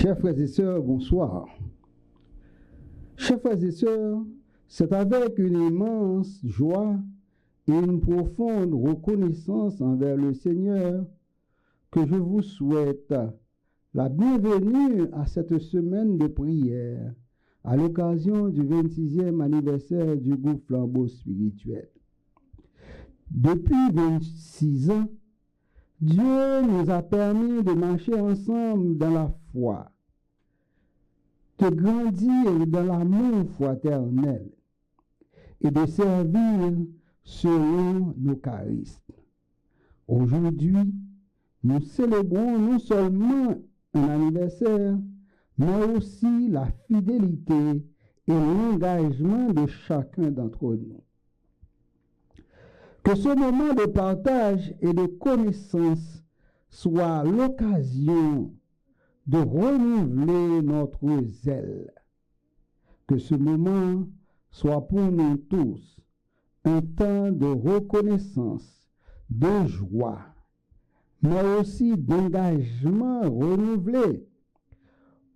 Chers frères et sœurs, bonsoir. Chers frères et sœurs, c'est avec une immense joie et une profonde reconnaissance envers le Seigneur que je vous souhaite la bienvenue à cette semaine de prière à l'occasion du 26e anniversaire du groupe Flambeau Spirituel. Depuis 26 ans, Dieu nous a permis de marcher ensemble dans la foi, de grandir dans l'amour fraternel et de servir selon nos charismes. Aujourd'hui, nous célébrons non seulement un anniversaire, mais aussi la fidélité et l'engagement de chacun d'entre nous. Que ce moment de partage et de connaissance soit l'occasion de renouveler notre zèle. Que ce moment soit pour nous tous un temps de reconnaissance, de joie, mais aussi d'engagement renouvelé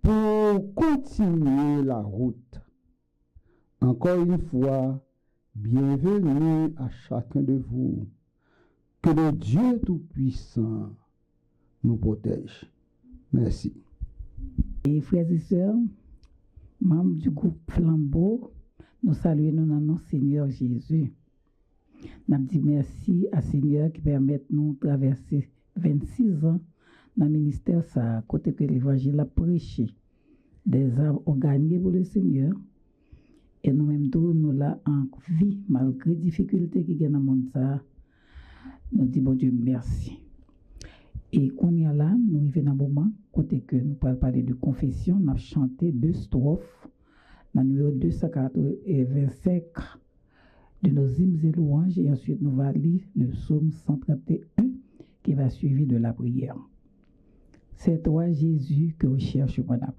pour continuer la route. Encore une fois, bienvenue à chacun de vous. Que le Dieu Tout-Puissant nous protège. Merci. Et frères et sœurs, membres du groupe Flambeau, nous saluons dans le nom Seigneur Jésus. Nous disons merci à Seigneur qui permet de nous traverser 26 ans dans le ministère, ça, côté que l'évangile a prêché. Des âmes ont gagné pour le Seigneur. Et nous-mêmes, nous là en vie, malgré les difficultés qui y a dans le monde, nous disons, bon Dieu, merci. Et quand on est là, nous arrivons dans un moment, côté que nous parlons parler de confession, nous avons chanté 2 strophes, dans le numéro 225 de nos hymnes et louanges, et ensuite nous allons lire le psaume 131 qui va suivre de la prière. C'est toi, Jésus, que je cherche, mon âme.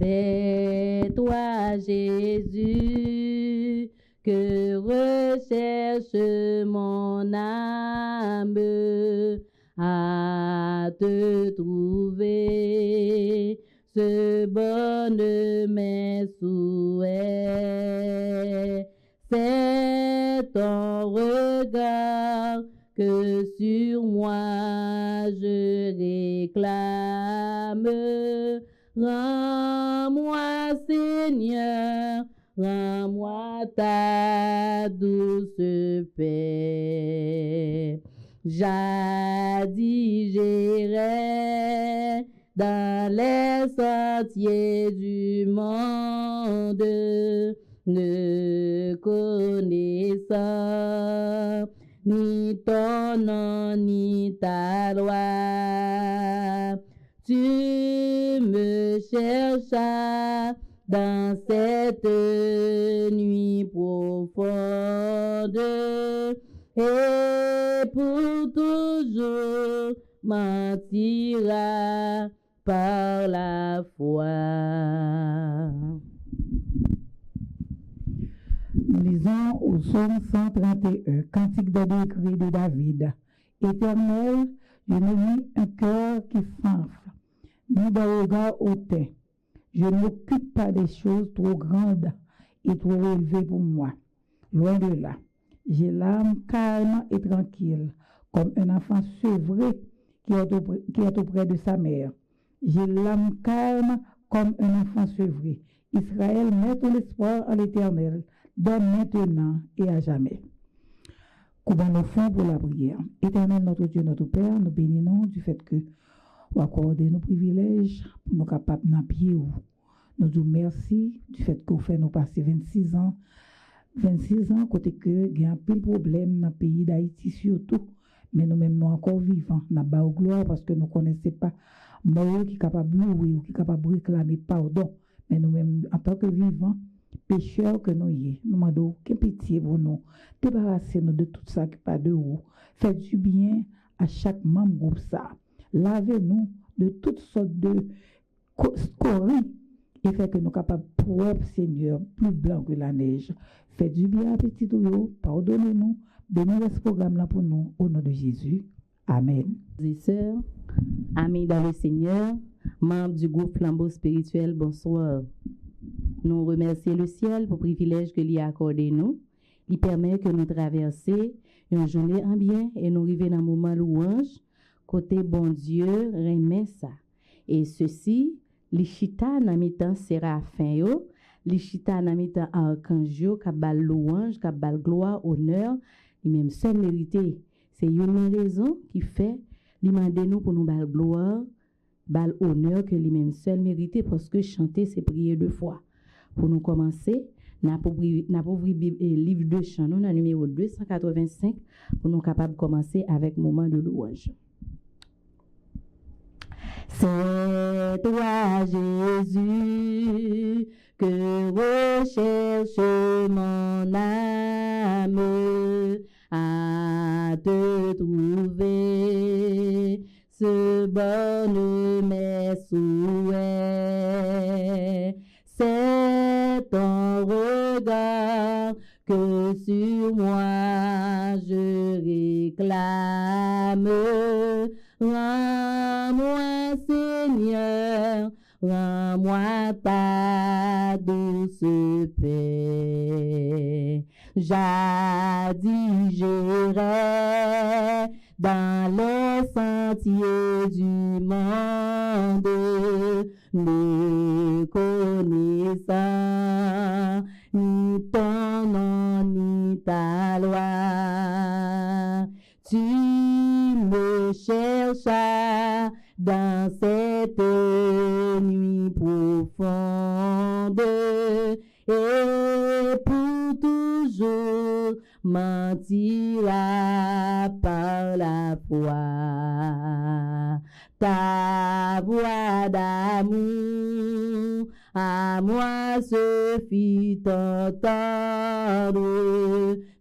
C'est toi, Jésus, que recherche mon âme, à te trouver, ce bonne mes souhaits. C'est ton regard que sur moi je réclame. Rends-moi, Seigneur, rends-moi ta douce paix. Jadis j'irai dans les sentiers du monde, ne connaissant ni ton nom ni ta loi. Tu me cherchas dans cette nuit profonde et pour toujours m'attiras par la foi. Nous lisons au psaume 131, cantique de décret de David. Éternel, je me mis un cœur qui s'enfle, ni d'un regard hautain. Je ne m'occupe pas des choses trop grandes et trop élevées pour moi. Loin de là, j'ai l'âme calme et tranquille, comme un enfant sevré qui est auprès de sa mère. J'ai l'âme calme comme un enfant sevré. Israël, mets ton espoir en l'Éternel, dès maintenant et à jamais. Coupons nos fonds pour la prière. Éternel, notre Dieu, notre Père, nous bénissons du fait que vous accordez nos privilèges pour nous capables d'en pied. Nous disons merci du fait que vous faites nous passer 26 ans, côté que il y a un peu de problème dans le pays d'Haïti surtout, mais nous-mêmes nous encore vivants, nous avons gloire parce que nous ne connaissons pas mort qui est capable de louer ou qui est capable de réclamer pardon, mais nous-mêmes en tant que vivants, pécheurs que nous y nous demandons que pitié pour nous, débarrassez-nous de tout ça qui n'est pas de vous, faites du bien à chaque membre groupe ça, lavez-nous de toutes sortes de scories et fait que nous capables propre Seigneur, plus blanc que la neige. Faites du bien à petit tout, pardonnez-nous, bénissez ce programme là pour nous, au nom de Jésus. Amen. Frères et sœurs, Amis dans le Seigneur, membres du groupe Flambeau Spirituel, bonsoir. Nous remercions le ciel pour le privilège que lui a accordé nous. Il permet que nous traversions une journée en bien et nous arrivions dans un moment louange, côté bon Dieu, remet ça. Et ceci, les chita dans mi-temps séraphin yo, les chita dans mi-temps archange yo, qui bal louange, qui bal gloire, honneur, il même seul mérité. C'est une raison qui fait lui demander nous pour nous bal gloire, bal honneur que lui même seul mérité parce que chanter c'est prier deux fois. Pour nous commencer, n'a pas livre de chant, nous, numéro 285, pour nous capables de commencer avec moment de louange. C'est toi, Jésus, que recherche mon âme à te trouver, ce bonne mes souhaits. C'est ton regard que sur moi je réclame. Rends-moi, Seigneur, rends-moi ta douce paix. Jadis j'irai dans les sentiers du monde, ne connaissant ni ton nom ni ta loi. Tu me cherchas dans cette nuit profonde et pour toujours mentira par la foi. Ta voix d'amour à moi se fit entendre.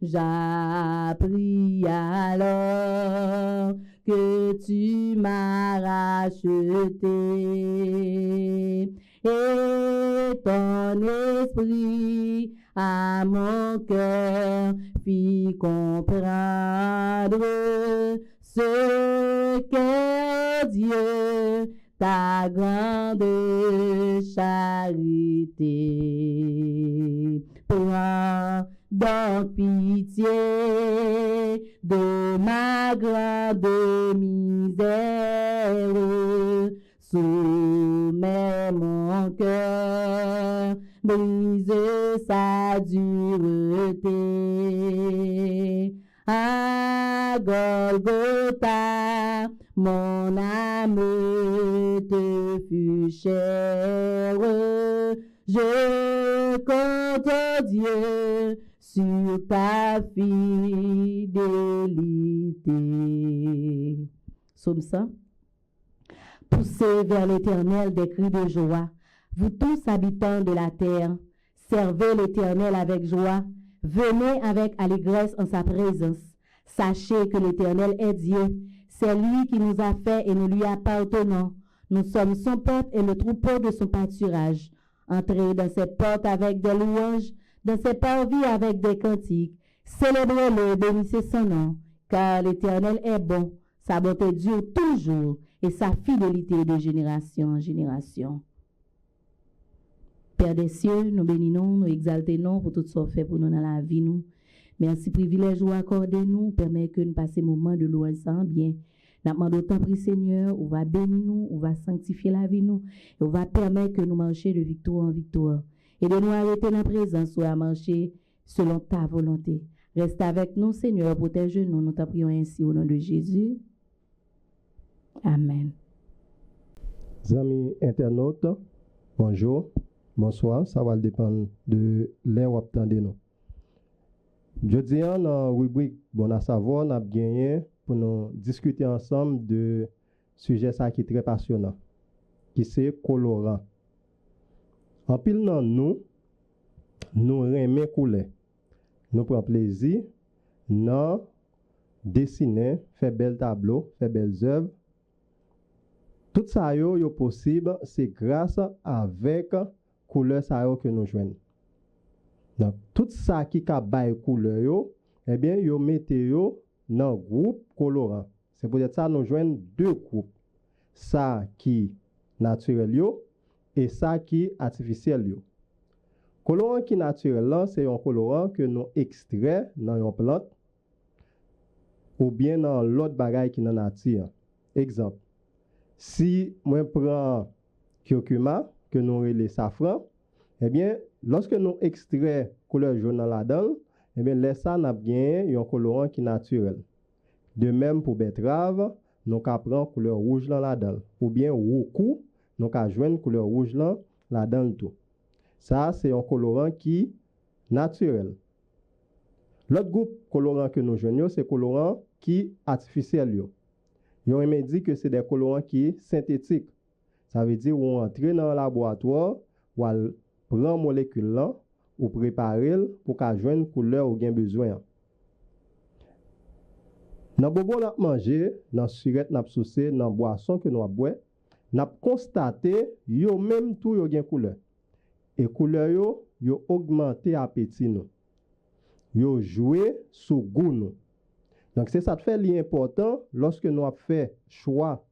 J'appris alors que tu m'as racheté et ton esprit à mon cœur fit comprendre ce qu'est Dieu, ta grande charité. Prends donc pitié de ma grande misère, soumets mon cœur, brise sa dureté. À Golgotha, mon âme te fut chère. Je compte, Dieu, sur ta fidélité. Psaume 100. Poussez vers l'Éternel des cris de joie. Vous tous habitants de la terre, servez l'Éternel avec joie. Venez avec allégresse en sa présence. Sachez que l'Éternel est Dieu. C'est lui qui nous a fait et nous lui appartenons. Nous sommes son peuple et le troupeau de son pâturage. Entrez dans ses portes avec des louanges, dans ses parvis avec des cantiques. Célébrez-le, bénissez son nom, car l'Éternel est bon. Sa bonté dure toujours et sa fidélité de génération en génération. Père des cieux, nous bénissons, nous exaltons pour tout ce qu'on fait pour nous dans la vie. Nous. Merci, privilège ou accordé nous, permet que nous passions moment de louange sans bien. Nous demandons autant prix Seigneur, on va bénir nous, on va sanctifier la vie nous, et on va permettre que nous marchions de victoire en victoire. Et de nous arrêter dans la présence ou à marcher selon ta volonté. Reste avec nous, Seigneur, protège-nous, nous t'en prions ainsi au nom de Jésus. Amen. Amis internautes, bonjour, bonsoir, ça va dépendre de l'heure où vous attendez nous. Je dis dans la rubrique Bon à savoir, nous avons gagné pour nous discuter ensemble de sujet ça qui est très passionnant, qui c'est colorant. En pile dans nous aimons couleur. Nous prenons plaisir, nous dessiner, faire bel tableau, faire belles œuvres. Tout ça est possible, c'est grâce avec couleur ça que nous jouons. Donc tout ça qui a bail couleur eh bien mettez dans groupe colorant. C'est pour ça nous jouons deux groupes. ça qui naturel yo et ça qui artificiel yo. Colorant qui naturel là, c'est un colorant que nous extrait dans une plante ou bien dans l'autre bagaille qui dans nature. Exemple, si moi prends curcuma que nous relais safran, eh bien lorsque nous extrait couleur jaune dans la dedans, eh bien laisse ça n'a bien un colorant qui naturel. De même pour betterave, nous ka prend couleur rouge dans la dedans ou bien roucou, nous ka joindre couleur rouge là dedans tout. Ça c'est un colorant qui naturel. L'autre groupe colorant que nous joignons, c'est colorant qui artificiel yo. Yo me dit que c'est des colorants qui synthétiques. Ça veut dire on entre dans le laboratoire, ou prend molécule là, ou préparer pour qu'a joindre couleur ou bien besoin. Dans bobo n'a manger, dans surette n'a soucé, dans boisson que nous a boire, n'a constaté yo même tout yo gen couleur. Et couleur yo augmenté appétit nous. Yo joué sous goût nous. Donc c'est ça te fait l'important lorsque nous avons fait choix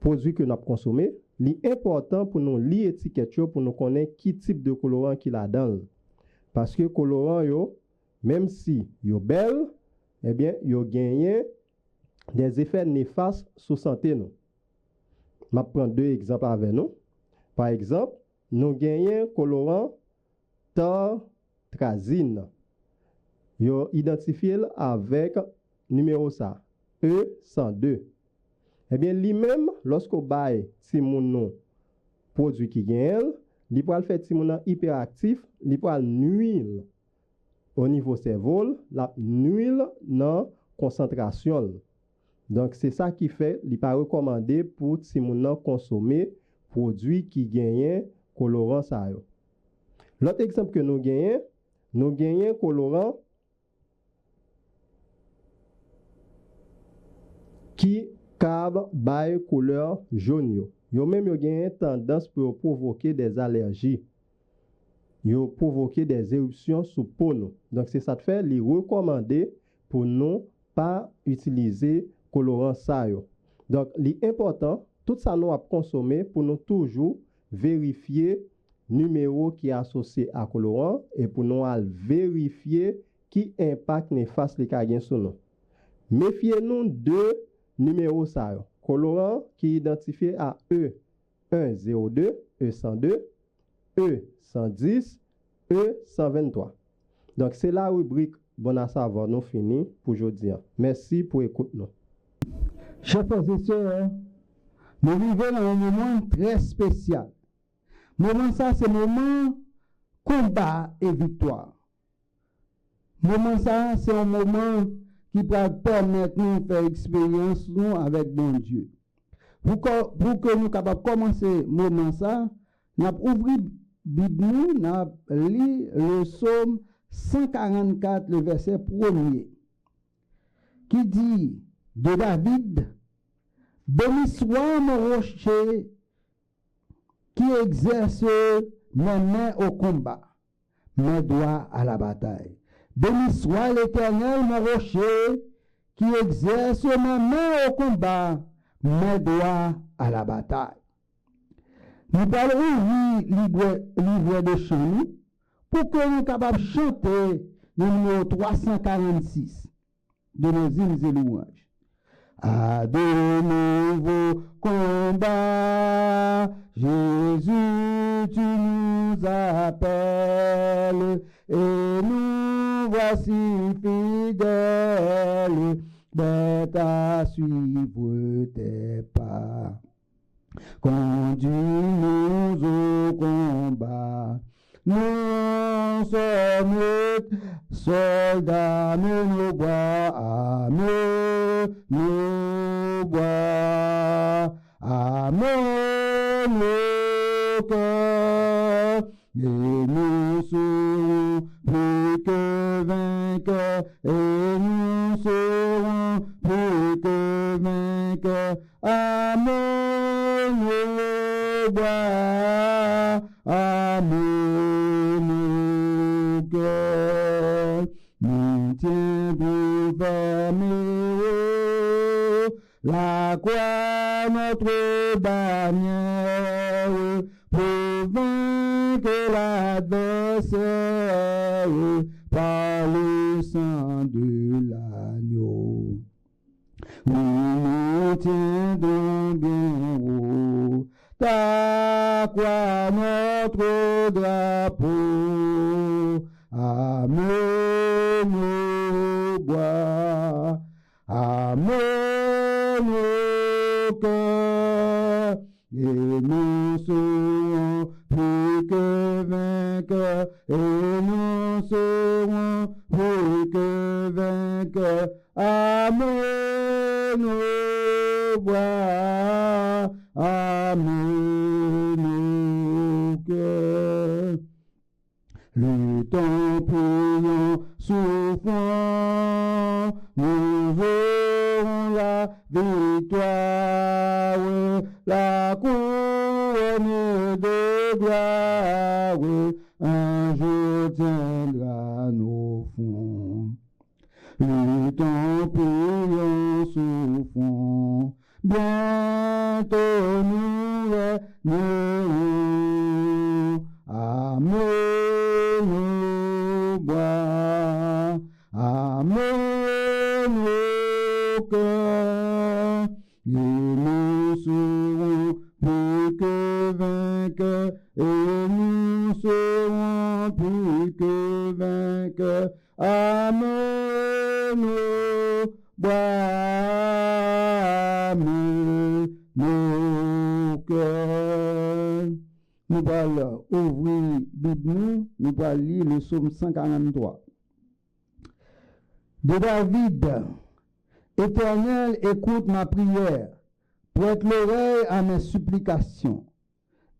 produits que nous avons consommé, l'important pour nous lire étiquette pour nous connaître qui type de colorant qu'il a dans. Parce que colorant yo, même si yo belle, eh bien yo gagne des effets néfastes sur santé nous. Je prends deux exemples avec nous. Par exemple, nous gagnons colorant tartrazine. Yo identifié avec numéro ça E102. Eh bien lui-même lorsqu'on bail si mon produit qui gagne, li peut faire si mon hyperactif, li peut nuire au niveau cerveau, la nuire dans concentration. Donc c'est ça qui fait li pas recommandé pour si mon consommer produit qui gagne colorant ça yo. L'autre exemple que nous gagnons colorant qui cave by couleur jaune yo. Yo même yo gen tendance pour provoquer des allergies. Yo provoquer des éruptions sous peau nous. Donc c'est ça te fait les recommander pour nous pas utiliser colorant ça yo. Donc l'important tout ça nous a consommer pour nous toujours vérifier numéro qui est associé à colorant et pour nous vérifier qui impact néfaste les ka gen sur nous. Méfiez-nous de numéro ça yo. Colorant qui est identifié à E102, E102, E110, E123. Donc c'est la rubrique bon à savoir nous fini pour aujourd'hui. Merci pour écouter nous. Chers frères et sœurs, nous vivons dans un moment très spécial. Moment ça, c'est moment combat et victoire. Moment ça, c'est un moment qui va permettre nous de faire expérience nous avec bon Dieu. Pour que nous capables de commencer moment ça, nous avons ouvert Bible, nous avons lu le psaume 144, le verset 1er, qui dit de David, béni soit mon rocher qui exerce mes mains au combat, mes doigts à la bataille. Béni soit l'Éternel, mon rocher, qui exerce mes mains au combat, mes doigts à la bataille. Nous allons ouvrir livre de chant pour que nous soyons capables de chanter le numéro 346 de nos hymnes et louanges. À de nouveaux combats, Jésus, tu nous appelles, et nous voici fidèles, prêts à suivre tes pas. Conduis-nous au combat. Nous sommes soldats, nous bois, nous bois, nos cœurs, et nous serons plus que vainqueurs, et nous serons plus que vainqueurs. Amen, nos bois, amen, nos cœurs, nous tiendrons fermés La croix, notre bannière, pour vaincre l'adversaire, par le sang de l'agneau. Nous tiendrons bien haut, ta croix, notre drapeau, amène nos bois, amène nos cœurs, et nous serons plus que vainqueurs, et nous serons plus que vainqueurs, amène nos bois, amène nos cœurs. Luttons, prions, souffrons, nous aurons la victoire, la couronne de gloire, un jour tiendra nos fonds. Luttons, prions, souffrons, bientôt nous régnerons. Amen, nos bois, amen, nos cœurs, et nous serons plus que vainqueurs, et nous serons plus que vainqueurs. Amen, nos bois, amen, nos cœurs. Nous allons ouvrir Bible, nous allons lire le psaume 143. De David, Éternel, écoute ma prière, prête l'oreille à mes supplications.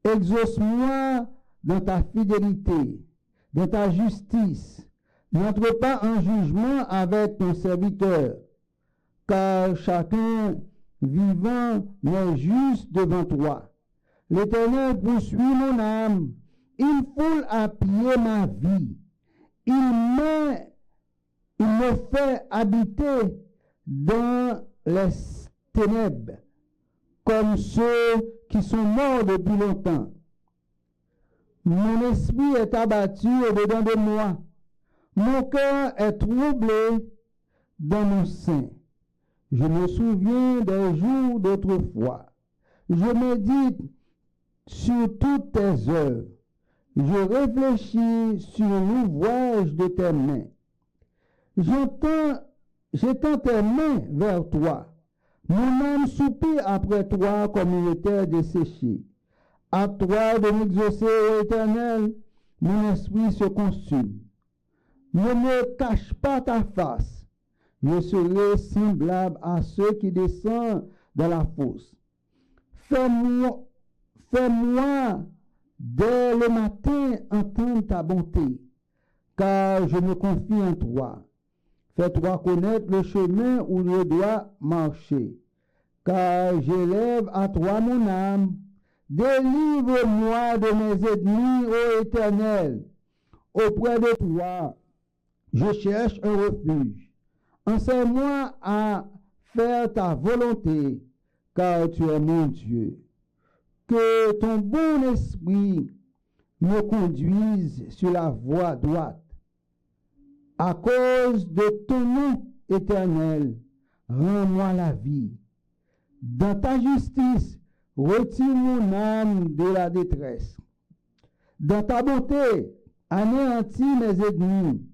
Exauce-moi dans ta fidélité, dans ta justice. N'entre pas en jugement avec ton serviteur, car chacun vivant n'est juste devant toi. L'Éternel poursuit mon âme, il foule à pied ma vie, il me fait habiter dans les ténèbres, comme ceux qui sont morts depuis longtemps. Mon esprit est abattu au-dedans de moi, mon cœur est troublé dans mon sein. Je me souviens des jours d'autrefois, je médite sur toutes tes œuvres. Je réfléchis sur l'ouvrage de tes mains. J'étends tes mains vers toi. Mon âme soupire après toi comme une terre desséchée. À toi de m'exaucer, ô Éternel, mon esprit se consume. Ne me cache pas ta face. Je serai semblable à ceux qui descendent dans la fosse. Fais-moi dès le matin entendre ta bonté, car je me confie en toi. Fais-toi connaître le chemin où je dois marcher, car j'élève à toi mon âme. Délivre-moi de mes ennemis, ô Éternel. Auprès de toi, je cherche un refuge. Enseigne-moi à faire ta volonté, car tu es mon Dieu. Que ton bon esprit me conduise sur la voie droite. À cause de ton nom éternel, rends-moi la vie. Dans ta justice, retire mon âme de la détresse. Dans ta bonté, anéantis mes ennemis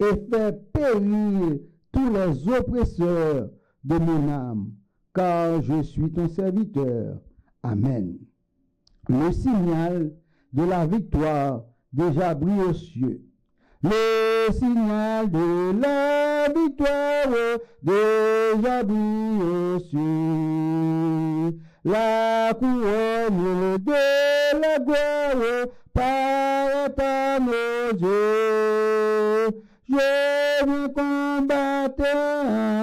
et fais périr tous les oppresseurs de mon âme, car je suis ton serviteur. Amen. Le signal de la victoire déjà brille aux cieux. Le signal de la victoire déjà brille aux cieux. La couronne de la gloire paraît à nos yeux. Je viens combattre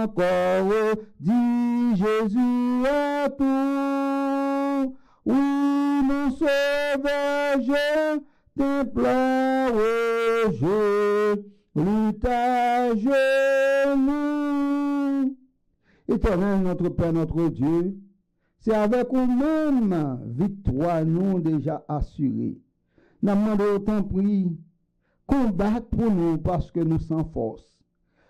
encore, dit Jésus à tout. Oui, mon sauveur, je t'implore, je lutte à genoux. Éternel, notre Père, notre Dieu, c'est avec nous-mêmes victoire nous déjà assurée. Nous demandons autant prix, combattre pour nous parce que nous sommes force.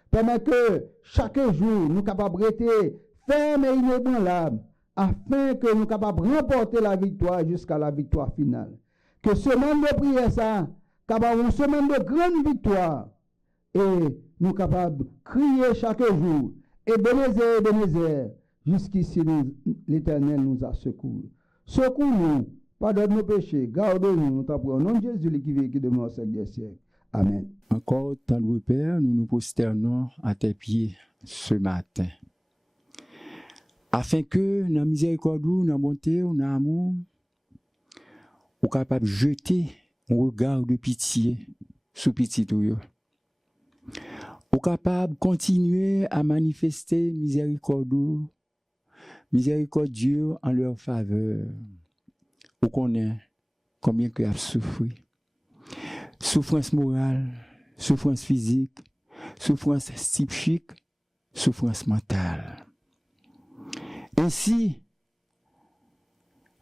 Permet que chaque jour nous capables de rester fermes et inébranlables afin que nous capables de remporter la victoire jusqu'à la victoire finale. Que semaine de prière ça, capable une semaine de grande victoire et nous capables de crier chaque jour Ebenezer, Ebenezer, jusqu'ici l'Éternel nous a secouru. Secours-nous, pardonne nos péchés, garde-nous, nous t'en prions. Au nom de Jésus qui vit et qui demeure au siècle des siècles. Amen. Encore, tendre Père, nous nous prosternons à tes pieds ce matin. Afin que, dans la miséricorde, dans la bonté, dans l'amour, nous sommes capables de jeter un regard de pitié sur petit tout. Nous sommes capables de continuer à manifester miséricorde Dieu en leur faveur. Nous connaissons combien que a souffert. Souffrance morale, souffrance physique, souffrance psychique, souffrance mentale. Ainsi,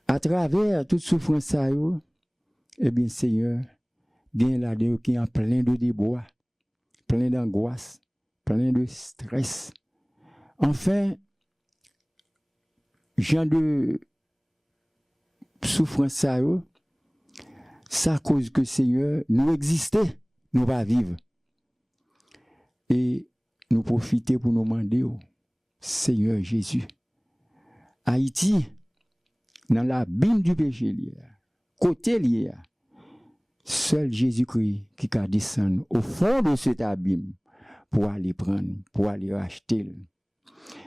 à travers toute souffrance, eh bien, Seigneur, il y a là-dedans qui est plein de débois, plein d'angoisse, plein de stress. Enfin, genre de souffrance, ça cause que Seigneur, nous existons, nous va vivre. Et nous profiter pour nous demander, Seigneur Jésus, Haïti, dans l'abîme du péché, côté lié, seul Jésus-Christ qui a descendu au fond de cet abîme pour aller prendre, pour aller racheter.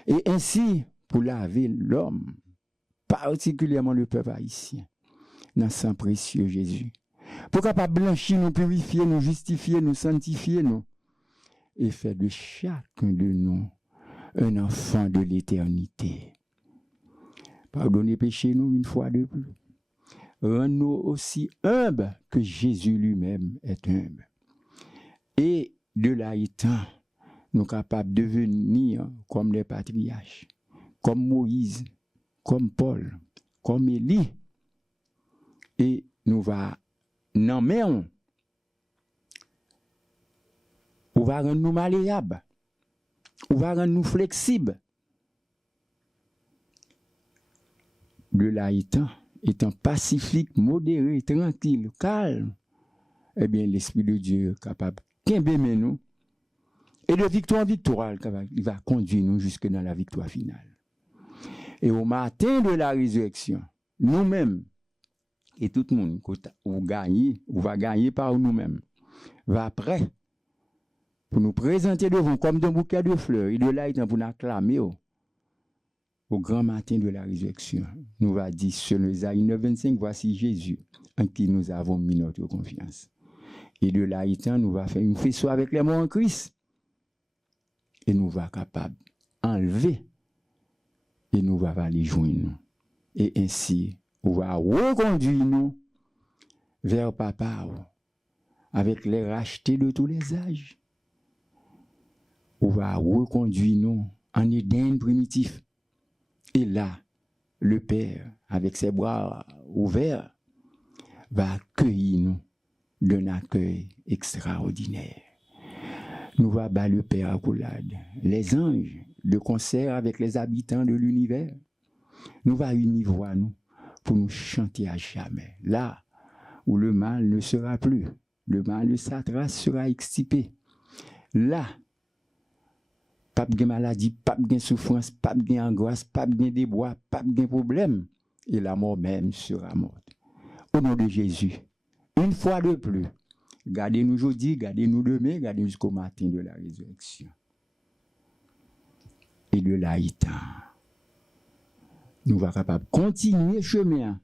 Et ainsi, pour laver l'homme, particulièrement le peuple haïtien, dans sang précieux Jésus. Pour capable blanchir, nous purifier, nous justifier, nous sanctifier, nous. Et faire de chacun de nous un enfant de l'éternité. Pardonnez péché nous une fois de plus. Rends-nous aussi humbles que Jésus lui-même est humble. Et de là étant, nous capables de devenir comme les patriarches, comme Moïse, comme Paul, comme Élie. Et nous va nommer, on va rendre nous malléables, on va rendre nous flexibles. De là étant pacifique, modéré, tranquille, calme, eh bien l'Esprit de Dieu est capable d'aimer nous. Et de victoire en victoire, il va conduire nous jusque dans la victoire finale. Et au matin de la résurrection, nous-mêmes, et tout le monde, on va gagner par nous-mêmes, va prêt pour nous présenter devant comme d'un bouquet de fleurs, et de là étant pour nous acclamer au grand matin de la résurrection. Nous va dire sur Isaïe 9:25, voici Jésus en qui nous avons mis notre confiance. Et de là étant, nous va faire une faisceau avec les morts en Christ. Et nous va capable enlever et nous va aller joindre nous. Et ainsi, on va reconduire nous vers Papa avec les rachetés de tous les âges. On va reconduire nous en Éden primitif. Et là, le Père, avec ses bras ouverts, va accueillir nous d'un accueil extraordinaire. Nous va battre le Père accoulade, les anges, de concert avec les habitants de l'univers. Nous va unir voix nous pour nous chanter à jamais. Là où le mal ne sera plus, le mal de Satan sera extirpé. Là, pas de maladie, pas de souffrance, pas de angoisse, pas de débois, pas de problème. Et la mort même sera morte. Au nom de Jésus, une fois de plus, gardez-nous aujourd'hui, gardez-nous demain, gardez-nous jusqu'au matin de la résurrection. Et de là, nous sommes capables de continuer le chemin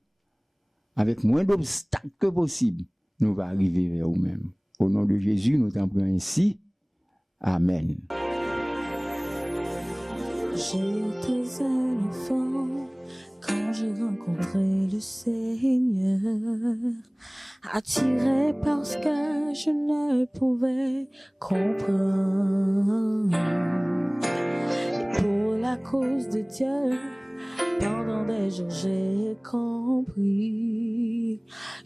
avec moins d'obstacles que possible. Nous allons arriver vers nous-mêmes. Au nom de Jésus, nous t'en prions ainsi. Amen. J'étais un enfant quand j'ai rencontré le Seigneur, attiré parce que je ne pouvais comprendre. Et pour la cause de Dieu. Pendant des jours, j'ai compris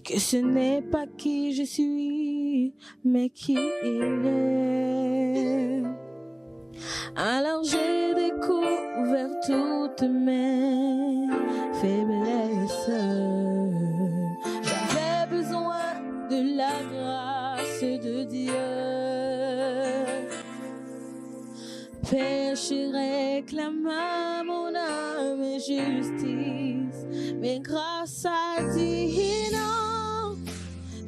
que ce n'est pas qui je suis, mais qui il est. Alors j'ai découvert toutes mes faiblesses. J'avais besoin de la grâce de Dieu. Péché réclama mon âme et justice, mais grâce à Dieu, non,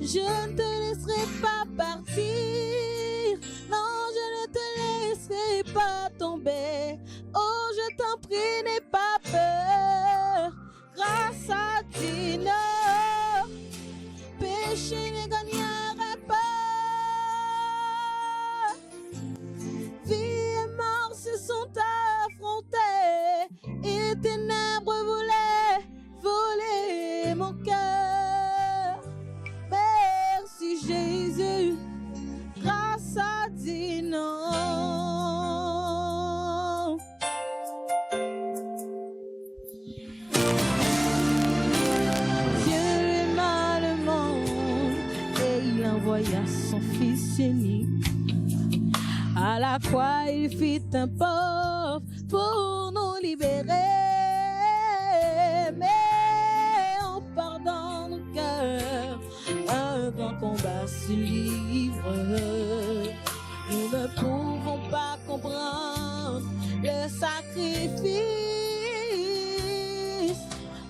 je ne te laisserai pas partir. Non, je ne te laisserai pas tomber. Oh, je t'en prie, n'aie pas peur. Grâce à Dieu, non, péché ne gagnerait pas. Vie et mort se sont affrontés et ténèbres voulaient voler mon cœur. Merci Jésus, grâce à Dieu, non. Dieu aima le monde et il envoya son Fils unique. À la croix, il fit un pauvre pour nous libérer. Mais en pardon nos cœurs, un grand combat se livre. Nous ne pouvons pas comprendre le sacrifice.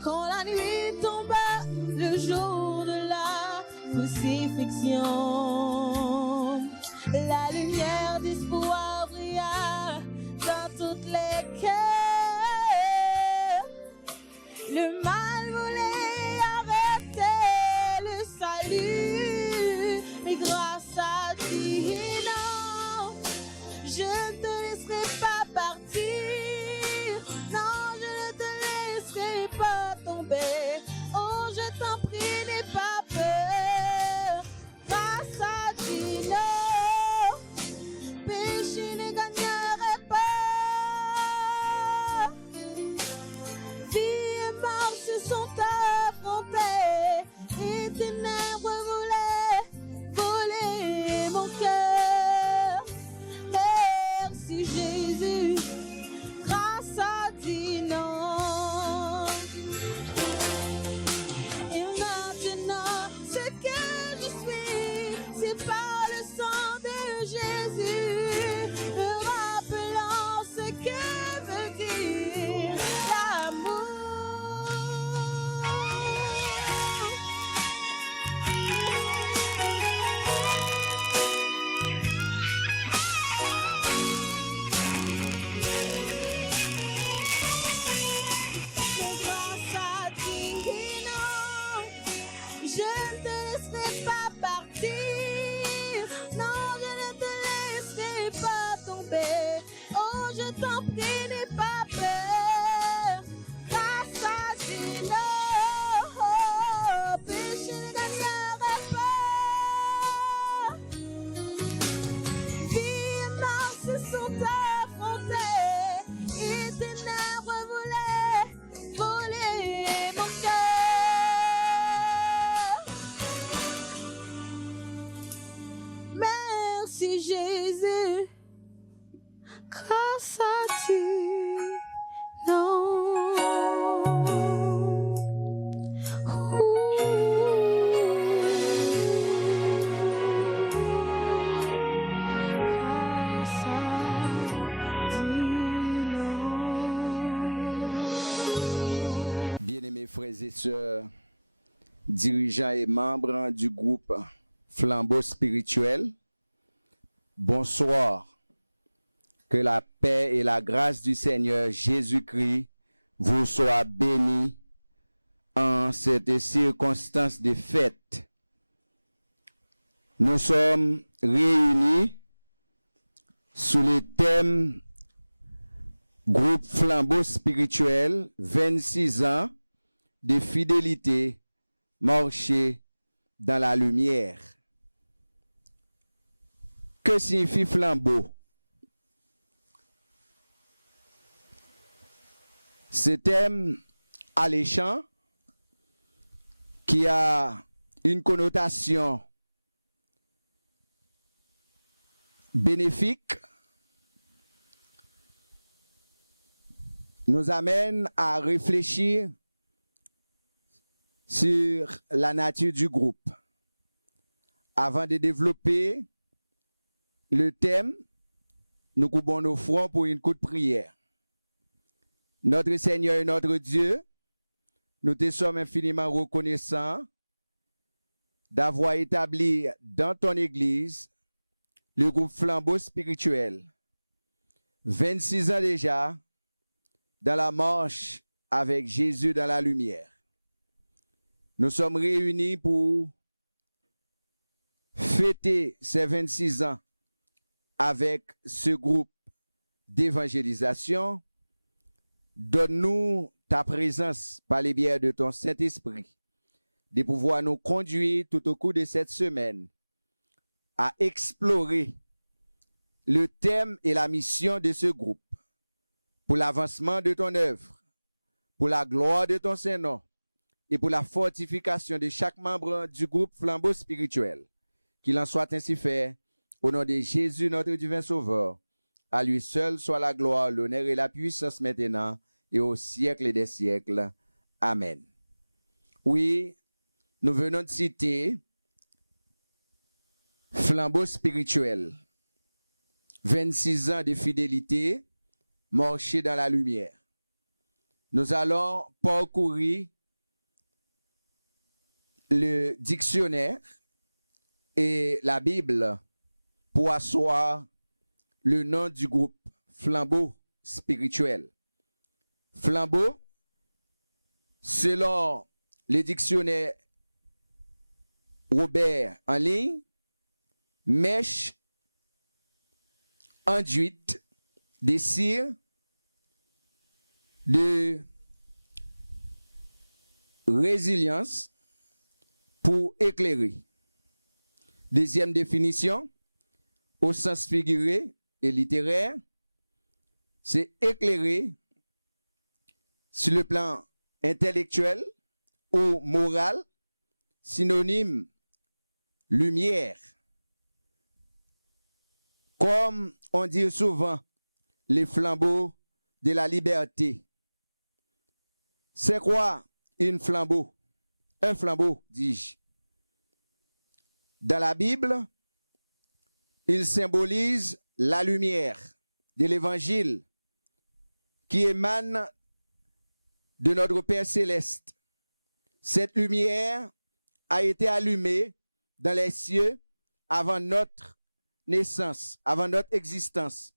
Quand la nuit tomba, le jour de la crucifixion, la lumière d'espoir brilla dans toutes les cœurs. Le mal voulait arrêter le salut, mais grâce à Dieu, non, je ne te laisserai pas partir. Non, je ne te laisserai pas tomber. Oh, je t'en prie, n'aie pas peur. Grâce à Dieu, non, péché ne gagnerait pas. Vie et mort se sont affrontés et ténèbres voulaient voler mon cœur. Merci Jésus, grâce à Dieu, non. Et maintenant, ce que je suis, c'est par le sang de Jésus, me rappelant ce que veut dire l'amour. Mais grâce à Dieu, non, je ne te laisserai pas partir. Non, je ne te laisserai pas tomber. Oh, je t'en prie, n'aie pas peur. Grâce à Dieu, non, oh, péché ne gagnerait pas. Vie et mort se sont affrontés et ténèbres voulaient voler mon cœur. Merci Jésus, grâce à Dieu, non. Grâce à Dieu, non. Bien-aimés frères et sœurs, dirigeants et membres du groupe Flambeau Spirituel, bonsoir. Que la paix et la grâce du Seigneur Jésus-Christ vous soient bénis en cette circonstance de fête. Nous sommes réunis sous le thème Groupe Flambeau Spirituel, 26 ans de fidélité, marcher dans la lumière. Que signifie flambeau? Ce thème alléchant qui a une connotation bénéfique nous amène à réfléchir sur la nature du groupe. Avant de développer le thème, nous coupons nos fronts pour une courte prière. Notre Seigneur et notre Dieu, nous te sommes infiniment reconnaissants d'avoir établi dans ton Église le groupe Flambeau spirituel. 26 ans déjà, dans la marche avec Jésus dans la lumière. Nous sommes réunis pour fêter ces 26 ans avec ce groupe d'évangélisation. Donne-nous ta présence par les biais de ton Saint-Esprit, de pouvoir nous conduire tout au cours de cette semaine à explorer le thème et la mission de ce groupe pour l'avancement de ton œuvre, pour la gloire de ton Saint-Nom et pour la fortification de chaque membre du groupe Flambeau spirituel. Qu'il en soit ainsi fait, au nom de Jésus, notre divin Sauveur. À lui seul soit la gloire, l'honneur et la puissance maintenant et au siècle des siècles. Amen. Oui, nous venons de citer Flambeau spirituel. 26 ans de fidélité, marcher dans la lumière. Nous allons parcourir le dictionnaire et la Bible pour asseoir le nom du groupe Flambeau spirituel. Flambeau, selon le dictionnaire Robert en ligne, mèche, enduite, de cire, de résilience pour éclairer. Deuxième définition, au sens figuré et littéraire, c'est éclairer sur le plan intellectuel ou moral, synonyme lumière. Comme on dit souvent, les flambeaux de la liberté. C'est quoi un flambeau? Un flambeau, dis-je. Dans la Bible, il symbolise la lumière de l'Évangile qui émane de notre Père céleste. Cette lumière a été allumée dans les cieux avant notre naissance, avant notre existence,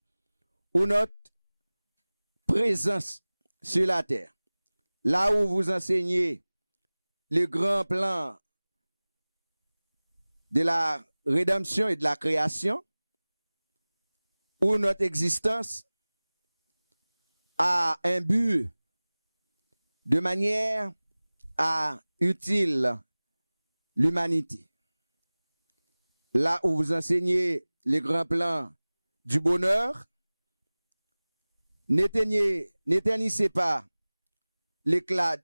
ou notre présence sur la terre. Là où vous enseignez le grand plan de la rédemption et de la création, où notre existence a un but de manière à utile l'humanité. Là où vous enseignez les grands plans du bonheur, n'éteignissez pas l'éclat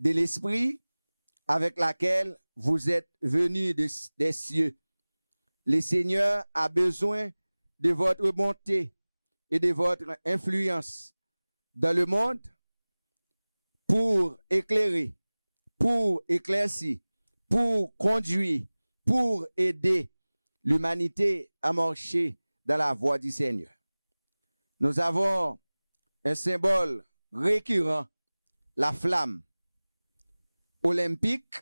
de l'esprit avec laquelle vous êtes venus des cieux. Le Seigneur a besoin de votre bonté et de votre influence dans le monde pour éclairer, pour éclaircir, pour conduire, pour aider l'humanité à marcher dans la voie du Seigneur. Nous avons un symbole récurrent, la flamme olympique.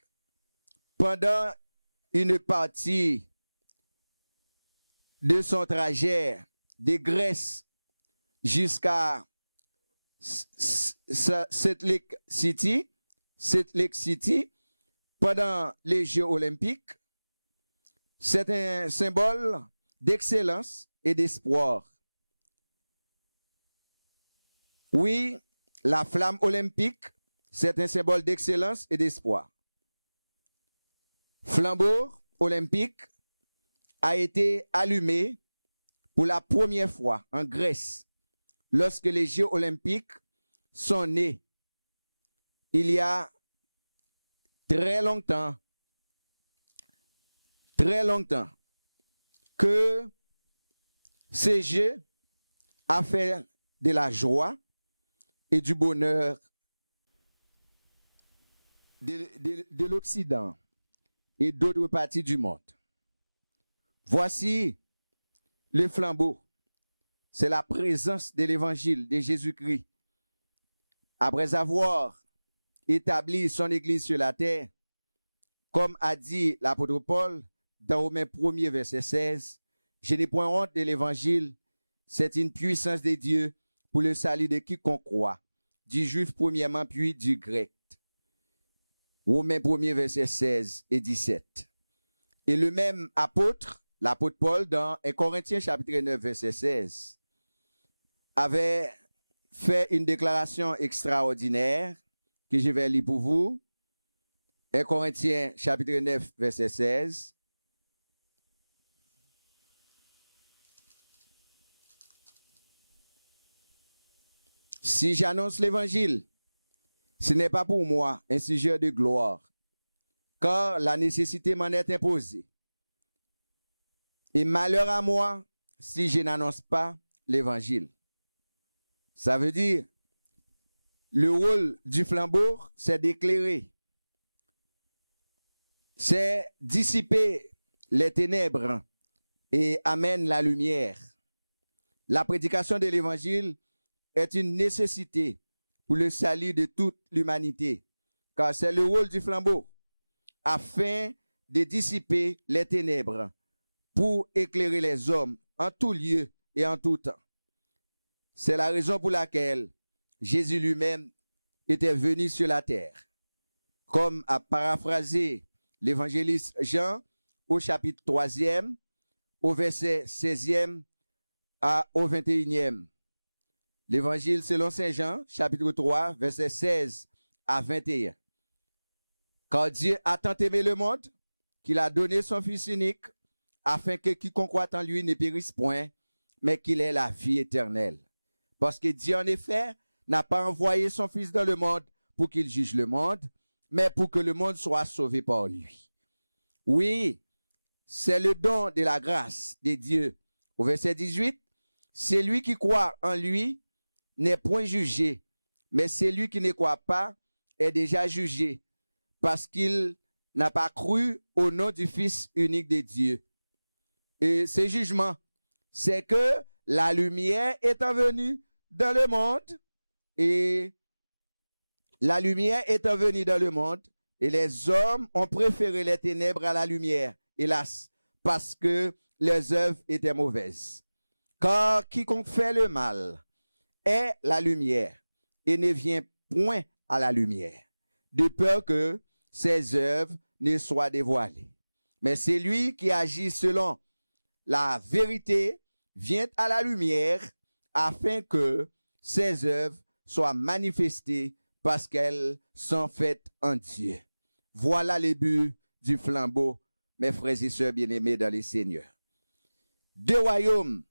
Pendant une partie de son trajet de Grèce jusqu'à Salt Lake City, pendant les Jeux olympiques, c'est un symbole d'excellence et d'espoir. Oui, la flamme olympique, c'est un symbole d'excellence et d'espoir. Flambeau olympique a été allumé pour la première fois en Grèce lorsque les Jeux olympiques sont nés il y a très longtemps, que ce jeu a fait de la joie et du bonheur de l'Occident et d'autres parties du monde. Voici le flambeau. C'est la présence de l'évangile de Jésus-Christ. Après avoir établi son Église sur la terre, comme a dit l'apôtre Paul dans Romains 1er, verset 16, « Je n'ai point honte de l'évangile, c'est une puissance de Dieu pour le salut de quiconque croit, du juif premièrement, puis du grec. » Romains 1er, verset 16 et 17. Et le même apôtre, l'apôtre Paul, dans 1 Corinthiens chapitre 9, verset 16, avait fait une déclaration extraordinaire que je vais lire pour vous. 1 Corinthiens chapitre 9, verset 16. Si j'annonce l'évangile, ce n'est pas pour moi un sujet de gloire, car la nécessité m'en est imposée. Et malheur à moi si je n'annonce pas l'évangile. Ça veut dire, le rôle du flambeau, c'est d'éclairer, c'est dissiper les ténèbres et amène la lumière. La prédication de l'évangile est une nécessité pour le salut de toute l'humanité, car c'est le rôle du flambeau, afin de dissiper les ténèbres, pour éclairer les hommes en tout lieu et en tout temps. C'est la raison pour laquelle Jésus lui-même était venu sur la terre, comme a paraphrasé l'évangéliste Jean au chapitre 3e, au verset 16e au 21e. L'évangile selon Saint Jean, chapitre 3, verset 16 à 21. Car Dieu a tant aimé le monde qu'il a donné son Fils unique, afin que quiconque croit en lui ne périsse point, mais qu'il ait la vie éternelle. Parce que Dieu, en effet, n'a pas envoyé son Fils dans le monde pour qu'il juge le monde, mais pour que le monde soit sauvé par lui. Oui, c'est le don de la grâce de Dieu. Au verset 18, celui qui croit en lui n'est point jugé, mais celui qui ne croit pas est déjà jugé, parce qu'il n'a pas cru au nom du Fils unique de Dieu. Et ce jugement, c'est que la lumière étant venue dans le monde, et la lumière étant venue dans le monde, et les hommes ont préféré les ténèbres à la lumière, hélas, parce que leurs œuvres étaient mauvaises. Car quiconque fait le mal est la lumière, et ne vient point à la lumière, de peur que ses œuvres ne soient dévoilées. Mais celui qui agit selon la vérité vient à la lumière, afin que ses œuvres soient manifestées parce qu'elles sont faites en Dieu. Voilà le but du flambeau, mes frères et sœurs bien-aimés dans les Seigneurs. Deux royaumes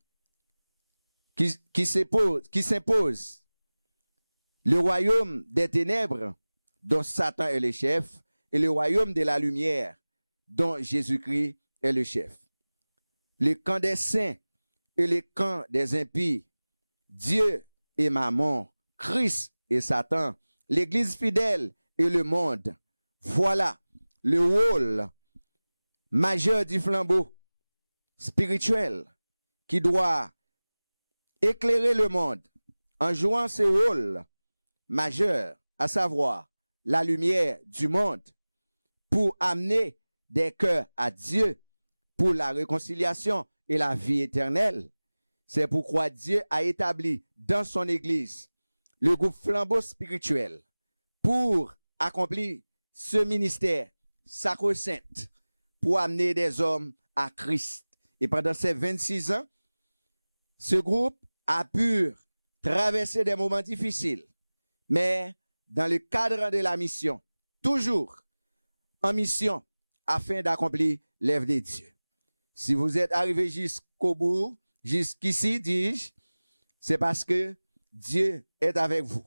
qui s'imposent. Le royaume des ténèbres, dont Satan est le chef, et le royaume de la lumière, dont Jésus-Christ est le chef. Le camp des saints et le camp des impies, Dieu et Mammon, Christ et Satan, l'Église fidèle et le monde. Voilà le rôle majeur du flambeau spirituel qui doit éclairer le monde en jouant ce rôle majeur, à savoir la lumière du monde, pour amener des cœurs à Dieu, pour la réconciliation et la vie éternelle. C'est pourquoi Dieu a établi dans son Église le groupe flambeau spirituel pour accomplir ce ministère sacro-saint, pour amener des hommes à Christ. Et pendant ces 26 ans, ce groupe a pu traverser des moments difficiles, mais dans le cadre de la mission, toujours en mission, afin d'accomplir l'œuvre de Dieu. Si vous êtes arrivé jusqu'au bout, jusqu'ici, dis-je, c'est parce que Dieu est avec vous.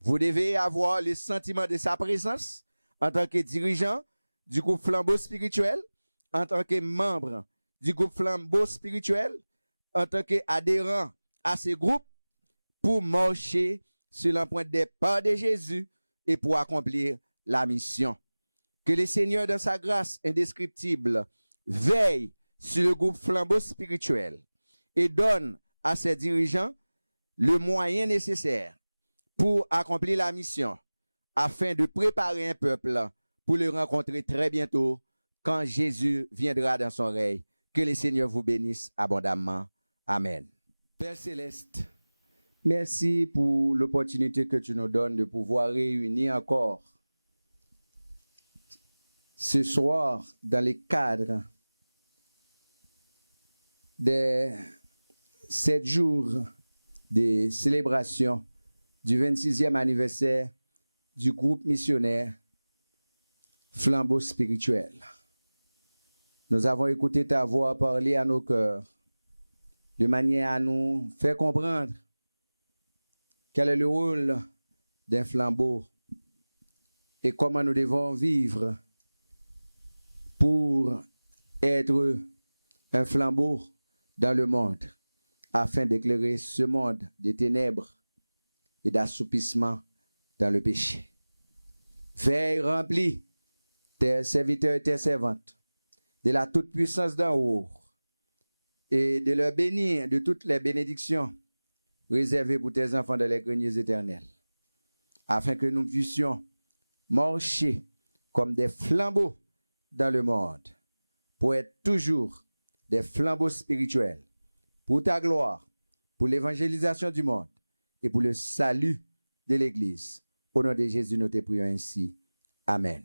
Vous devez avoir le sentiment de sa présence en tant que dirigeant du groupe Flambeau spirituel, en tant que membre du groupe Flambeau spirituel, en tant qu'adhérent à ce groupe pour marcher sur l'empreinte des pas de Jésus et pour accomplir la mission. Que le Seigneur, dans sa grâce indescriptible, veille sur le groupe Flambeau spirituel et donne à ses dirigeants le moyen nécessaire pour accomplir la mission, afin de préparer un peuple pour le rencontrer très bientôt quand Jésus viendra dans son règne. Que le Seigneur vous bénisse abondamment. Amen. Père Céleste, merci pour l'opportunité que tu nous donnes de pouvoir réunir encore ce soir dans le cadre des 7 jours de célébration du 26e anniversaire du groupe missionnaire Flambeau spirituel. Nous avons écouté ta voix parler à nos cœurs de manière à nous faire comprendre quel est le rôle d'un flambeau et comment nous devons vivre pour être un flambeau dans le monde afin d'éclairer ce monde des ténèbres et d'assoupissement dans le péché. Veille remplis tes serviteurs et tes servantes de la toute-puissance d'en haut et de leur bénir de toutes les bénédictions réservées pour tes enfants dans les greniers éternels, afin que nous puissions marcher comme des flambeaux dans le monde, pour être toujours des flambeaux spirituels, pour ta gloire, pour l'évangélisation du monde et pour le salut de l'Église. Au nom de Jésus, nous te prions ainsi. Amen.